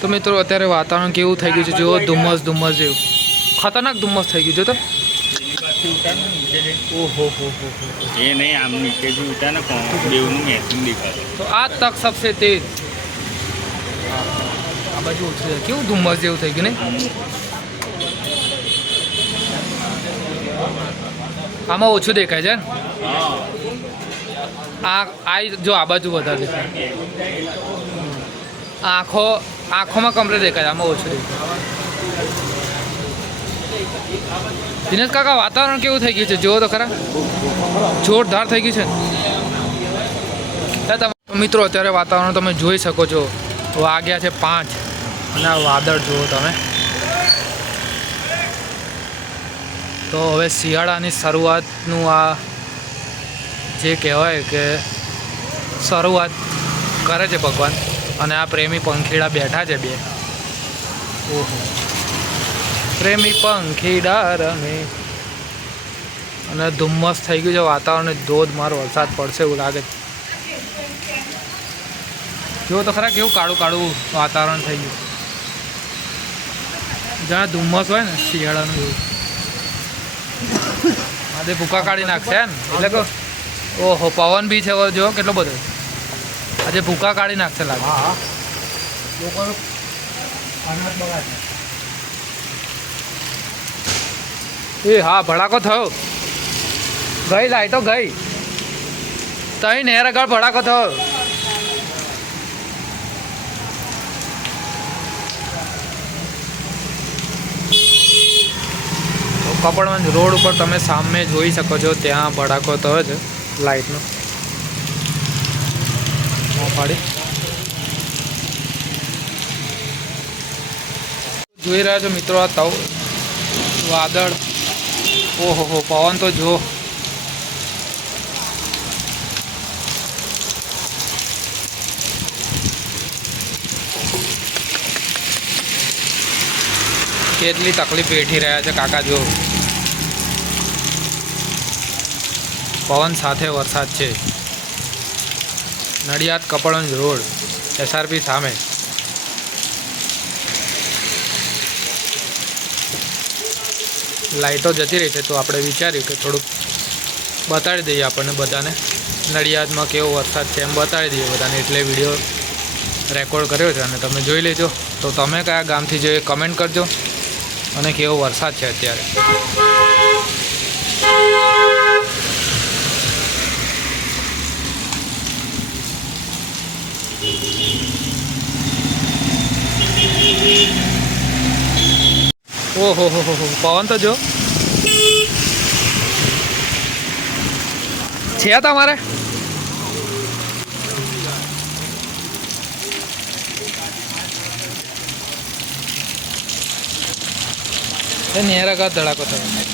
તો મિત્રો અત્યારે વાતાવરણ કેવું થઈ ગયું છે? જુઓ ધુમ્મસ ધુમ્મસ જેવું. ખતરનાક ધુમ્મસ થઈ ગયું છે તો. એ નહીં આમ નીચે બી ઉઠા ને બેવનું મેચિંગ દેખાય તો આ તક સબસે તેજ આ બાજુ ઓછું કેવું ધુમ્મસ જેવું થઈ ગયું ને આમાં ઓછું દેખાય છે આ આ જો આ બાજુ વધારે દેખાય. આંખો આંખોમાં કમ્પ્લેટ દેખાય આમાં ઓછું દેખાય. દિનેશ કાકા, વાતાવરણ કેવું થઈ ગયું છે? જુઓ તો ખરા. જોરદાર થઈ ગયું છે. મિત્રો, અત્યારે વાતાવરણ તમે જોઈ શકો છો. વાગ્યા છે પાંચ. અને આ વાદળ જુઓ તમે. તો હવે શિયાળાની શરૂઆતનું આ જે કહેવાય કે શરૂઆત કરે છે ભગવાન. અને આ પ્રેમી પંખીડા બેઠા છે બે. ઓહો. પ્રેમી પંખીડા રમે. અને ધુમ્મસ થઈ ગયું છે વાતાવરણ ધોધમાર વરસાદ પડશે એવું લાગે જુઓ તો ખરા કેવું કાળું કાળું વાતાવરણ થઈ ગયું. જ્યાં ધુમ્મસ હોય ને, શિયાળાનું એવું. આજે ભૂકા કાઢી નાખશે ને, એટલે કહો. ઓહો, પવન બી છે જો, કેટલો બધો. આજે ભૂકા કાઢી નાખશે લાગે. હા એ હા ભડાકો થયો. ગઈ લાઈટો ગઈ. તઈ નેર આગળ ભડાકો થયો. કપડવંજ રોડ ઉપર તમે સામે જોઈ શકો છો ત્યાં ભડાકો થયો છે લાઇટનો પાડી જોઈ રહ્યા છો મિત્રો આ તવ, વાદળ. ઓહો હો, પવન તો જો કેટલી તકલીફ વેઠી રહ્યા છે કાકા જો. પવન સાથે વરસાદ છે. નડિયાદ કપડંજ રોડ એસઆરપી સામે. લાઇટો જતી રહી છે તો આપણે વિચાર્યું કે થોડુંક બતાડી દઈએ આપણને બધાને. નડિયાદમાં કેવો વરસાદ છે એમ બતાડી દઈએ બધાને. એટલે વીડિયો રેકોર્ડ કર્યો છે અને તમે જોઈ લેજો. તો તમે કયા ગામથી જોઈએ કમેન્ટ કરજો. અને કેવો વરસાદ છે અત્યારે. ઓહો હો હો પવન તો જો. છે તમારે? ધડાકો થયો.